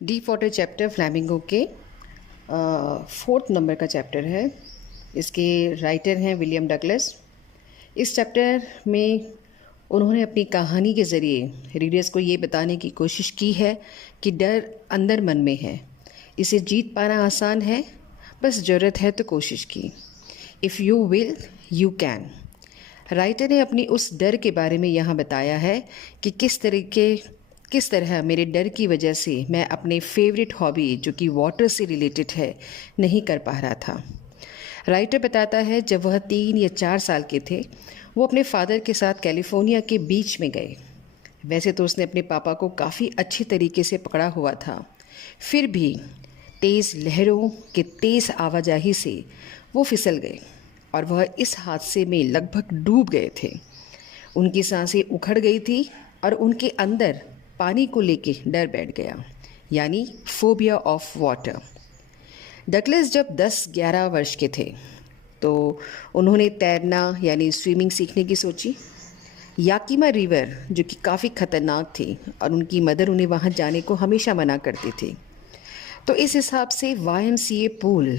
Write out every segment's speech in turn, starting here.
Deep water chapter flamingo के fourth number का chapter है। इसके राइटर हैं विलियम डगलस। इस चैप्टर में उन्होंने अपनी कहानी के ज़रिए रीडर्स को ये बताने की कोशिश की है कि डर अंदर मन में है, इसे जीत पाना आसान है, बस ज़रूरत है तो कोशिश की। If you will you can. Writer ने अपनी उस डर के बारे में यहाँ बताया है कि किस तरह मेरे डर की वजह से मैं अपने फेवरेट हॉबी जो कि वाटर से रिलेटेड है नहीं कर पा रहा था। राइटर बताता है जब वह 3 या 4 साल के थे वो अपने फादर के साथ कैलिफोर्निया के बीच में गए। वैसे तो उसने अपने पापा को काफ़ी अच्छी तरीके से पकड़ा हुआ था, फिर भी तेज़ लहरों के तेज़ आवाजाही से वो फिसल गए और वह इस हादसे में लगभग डूब गए थे। उनकी सांसें उखड़ गई थी और उनके अंदर पानी को लेके डर बैठ गया, यानी फोबिया ऑफ वाटर। डगलस जब 10-11 वर्ष के थे तो उन्होंने तैरना यानी स्विमिंग सीखने की सोची। याकीमा रिवर जो कि काफ़ी ख़तरनाक थी और उनकी मदर उन्हें वहाँ जाने को हमेशा मना करती थी, तो इस हिसाब से YMCA पूल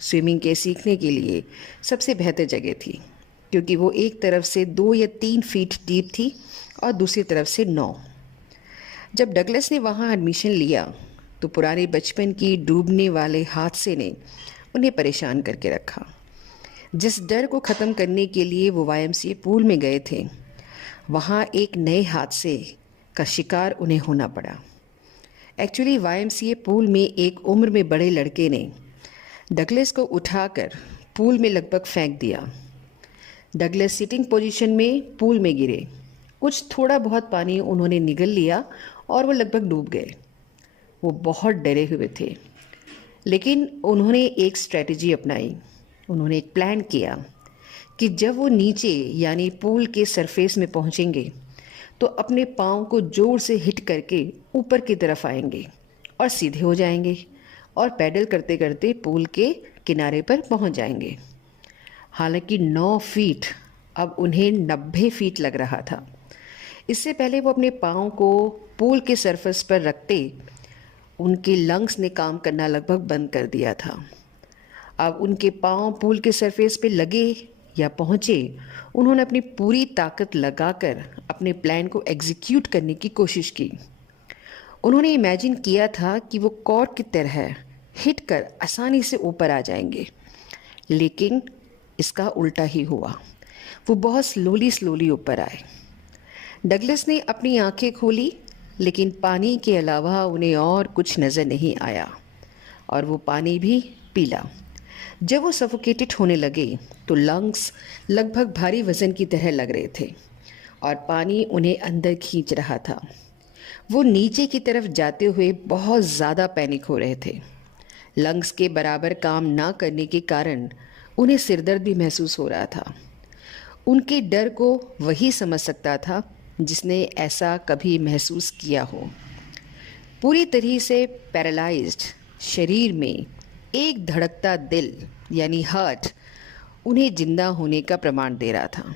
स्विमिंग के सीखने के लिए सबसे बेहतर जगह थी, क्योंकि वो एक तरफ से 2 या 3 फीट डीप थी और दूसरी तरफ से 9। जब डगलस ने वहाँ एडमिशन लिया तो पुराने बचपन की डूबने वाले हादसे ने उन्हें परेशान करके रखा। जिस डर को ख़त्म करने के लिए वो YMCA पूल में गए थे, वहाँ एक नए हादसे का शिकार उन्हें होना पड़ा। एक्चुअली YMCA पूल में एक उम्र में बड़े लड़के ने डगलस को उठाकर पूल में लगभग फेंक दिया। डगलस सिटिंग पोजीशन में पूल में गिरे। कुछ थोड़ा बहुत पानी उन्होंने निगल लिया और वो लगभग डूब गए। वो बहुत डरे हुए थे, लेकिन उन्होंने एक स्ट्रेटजी अपनाई। उन्होंने एक प्लान किया कि जब वो नीचे यानी पूल के सरफेस में पहुंचेंगे तो अपने पाँव को जोर से हिट करके ऊपर की तरफ आएंगे और सीधे हो जाएंगे और पैडल करते करते पूल के किनारे पर पहुंच जाएंगे। हालांकि 9 फीट अब उन्हें 90 फीट लग रहा था। इससे पहले वो अपने पाँव को पूल के सरफेस पर रखते उनके लंग्स ने काम करना लगभग बंद कर दिया था। अब उनके पाँव पूल के सरफेस पे लगे या पहुँचे, उन्होंने अपनी पूरी ताकत लगाकर अपने प्लान को एग्जीक्यूट करने की कोशिश की। उन्होंने इमेजिन किया था कि वो कॉर्क की तरह हिट कर आसानी से ऊपर आ जाएंगे, लेकिन इसका उल्टा ही हुआ। वो बहुत स्लोली ऊपर आए। डगलस ने अपनी आंखें खोली, लेकिन पानी के अलावा उन्हें और कुछ नज़र नहीं आया और वो पानी भी पीला। जब वो सफोकेटेड होने लगे तो लंग्स लगभग भारी वज़न की तरह लग रहे थे और पानी उन्हें अंदर खींच रहा था। वो नीचे की तरफ जाते हुए बहुत ज़्यादा पैनिक हो रहे थे। लंग्स के बराबर काम ना करने के कारण उन्हें सिरदर्द भी महसूस हो रहा था। उनके डर को वही समझ सकता था जिसने ऐसा कभी महसूस किया हो। पूरी तरह से पैरालाइज्ड शरीर में एक धड़कता दिल यानी हार्ट उन्हें जिंदा होने का प्रमाण दे रहा था।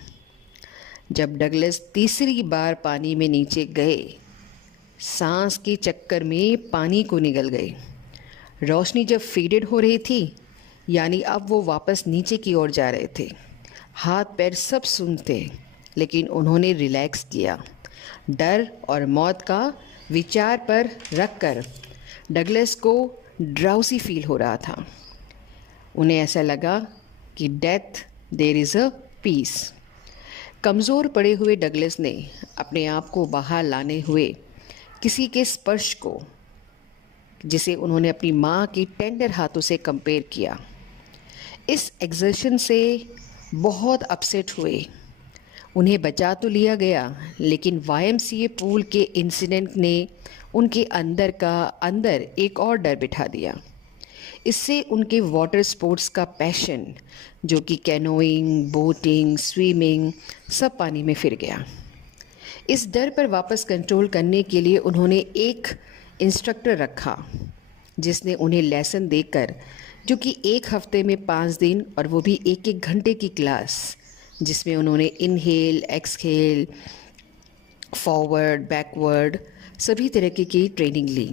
जब डगलस तीसरी बार पानी में नीचे गए, सांस के चक्कर में पानी को निगल गए। रोशनी जब फेडेड हो रही थी, यानी अब वो वापस नीचे की ओर जा रहे थे। हाथ पैर सब सुन्न थे, लेकिन उन्होंने रिलैक्स किया। डर और मौत का विचार पर रखकर डगलस को ड्राउसी फील हो रहा था। उन्हें ऐसा लगा कि death there is a peace. कमज़ोर पड़े हुए डगलस ने अपने आप को बाहर लाने हुए किसी के स्पर्श को, जिसे उन्होंने अपनी माँ के टेंडर हाथों से कंपेयर किया, इस एक्सर्शन से बहुत अपसेट हुए। उन्हें बचा तो लिया गया, लेकिन YMCA पूल के इंसिडेंट ने उनके अंदर एक और डर बिठा दिया। इससे उनके वाटर स्पोर्ट्स का पैशन, जो कि कैनोइंग, बोटिंग, स्विमिंग, सब पानी में फिर गया। इस डर पर वापस कंट्रोल करने के लिए उन्होंने एक इंस्ट्रक्टर रखा, जिसने उन्हें लेसन देकर, जो कि 1 हफ्ते में 5 दिन और वो भी 1-1 घंटे की क्लास, जिसमें उन्होंने इनहेल, एक्सहेल, फॉरवर्ड, बैकवर्ड सभी तरह की ट्रेनिंग ली।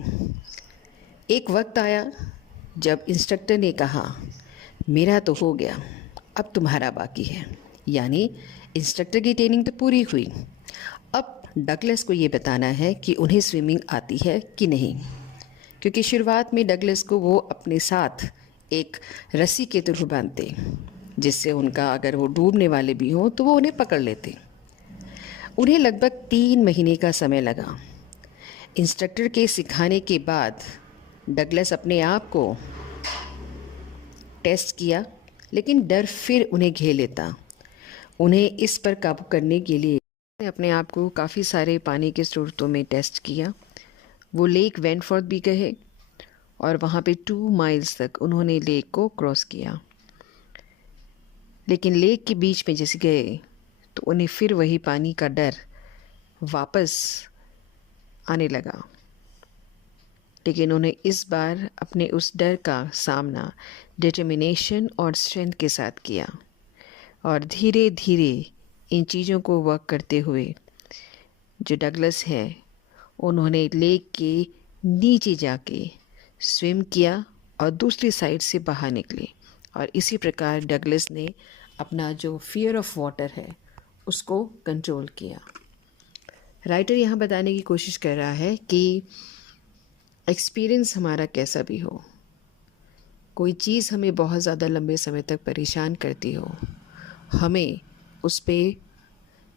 एक वक्त आया जब इंस्ट्रक्टर ने कहा, मेरा तो हो गया, अब तुम्हारा बाकी है। यानी इंस्ट्रक्टर की ट्रेनिंग तो पूरी हुई, अब डगलस को ये बताना है कि उन्हें स्विमिंग आती है कि नहीं। क्योंकि शुरुआत में डगलस को वो अपने साथ एक रस्सी के थ्रू बांधते, जिससे उनका अगर वो डूबने वाले भी हों तो वो उन्हें पकड़ लेते। उन्हें लगभग 3 महीने का समय लगा। इंस्ट्रक्टर के सिखाने के बाद डगलस अपने आप को टेस्ट किया, लेकिन डर फिर उन्हें घेर लेता। उन्हें इस पर काबू करने के लिए अपने आप को काफ़ी सारे पानी के स्रोतों में टेस्ट किया। वो लेक वेंटफोर्थ भी गए और वहाँ पे 2 माइल्स तक उन्होंने लेक को क्रॉस किया। लेकिन लेक के बीच में जैसे गए तो उन्हें फिर वही पानी का डर वापस आने लगा। लेकिन उन्हें इस बार अपने उस डर का सामना डिटर्मिनेशन और स्ट्रेंथ के साथ किया और धीरे धीरे इन चीज़ों को वर्क करते हुए जो डगलस है उन्होंने लेक के नीचे जाके स्विम किया और दूसरी साइड से बाहर निकले। और इसी प्रकार डगलस ने अपना जो फियर ऑफ वाटर है उसको कंट्रोल किया। राइटर यहाँ बताने की कोशिश कर रहा है कि एक्सपीरियंस हमारा कैसा भी हो, कोई चीज़ हमें बहुत ज़्यादा लंबे समय तक परेशान करती हो, हमें उस पर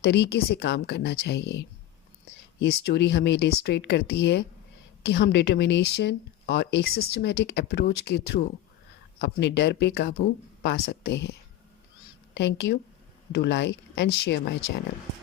तरीके से काम करना चाहिए। ये स्टोरी हमें इलस्ट्रेट करती है कि हम डिटर्मिनेशन और एक सिस्टमेटिक अप्रोच के थ्रू अपने डर पे काबू पा सकते हैं। Thank you. Do like and share my channel.